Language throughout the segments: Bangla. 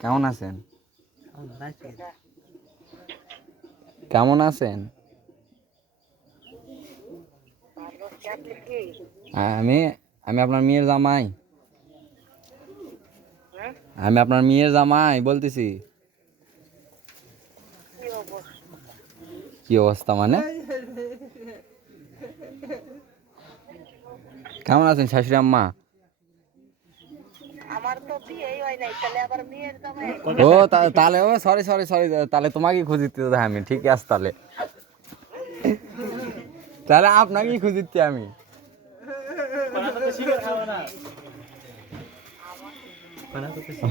কেমন আছেন? কেমন আছেন? আমি আমি আপনার মেয়ের জামাই। আমি আপনার মেয়ের জামাই বলতেছি। কি অবস্থা মানে? কেমন আছেন শাশুড়ি আম্মা? আমার তো বিয়েই হয় নাই, তাহলে আবার মেয়ের জামাই। ও তাহলে ও সরি সরি সরি, তাহলে তোমাকে খুঁজিতে আমি ঠিক আছে তাহলে। তাহলে আপনাকেই খুঁজিতে আমি।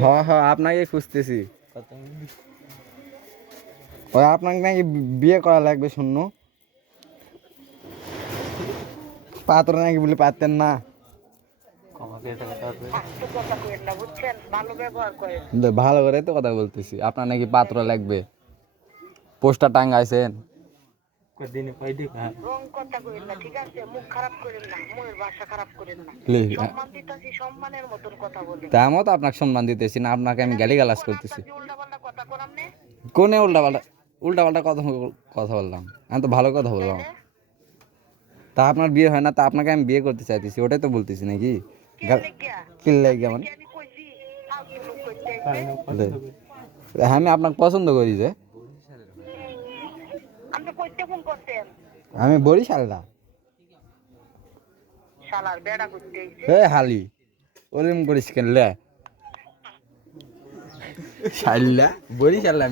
হ্যাঁ হ্যাঁ, আপনাকেই খুঁজতেছি। ওই আপনাকে নাকি বিয়ে করা লাগবে শুনু। পাত্র নাকি বলে পারতেন না। আস্তে কথা কইেন না, বুঝছেন? ভালো ব্যবহার করেন। ভালো করে তো কথা বলতেছি, আপনার নাকি পাত্র লাগবে, পোস্টার টাঙ্গাইছেন। রং কথা কইেন না, ঠিক আছে? মুখ খারাপ করেন না, মুখের ভাষা খারাপ করেন না। সম্মান দিতাছি, সম্মানের মতন কথা বলেন। তেমন তো আপনাকে সম্মান দিতেছি না, আপনাকে আমি গালিগালাজ করতেছি। উল্টা পাল্টা কথা করাম নে। কোনে উল্টা পাল্টা কথা কথা বললাম? আমি তো ভালো কথা বললাম। তা আপনার বিয়ে হয় না, তা আপনাকে আমি বিয়ে করতে চাইতেছি, ওটাই তো বলতেছি নাকি? কিল্লে মানে আমি কইছি ফালতু লোক কইতে আইছে। আমি আপনাকে পছন্দ করি যে। আপনি কইতে ফোন করতেন? আমি বরিশাল না। শালার বেড়া কইতে আইছে। এ হালি ওরম করিস কেন লে? শাইলা বরিশাল আমি।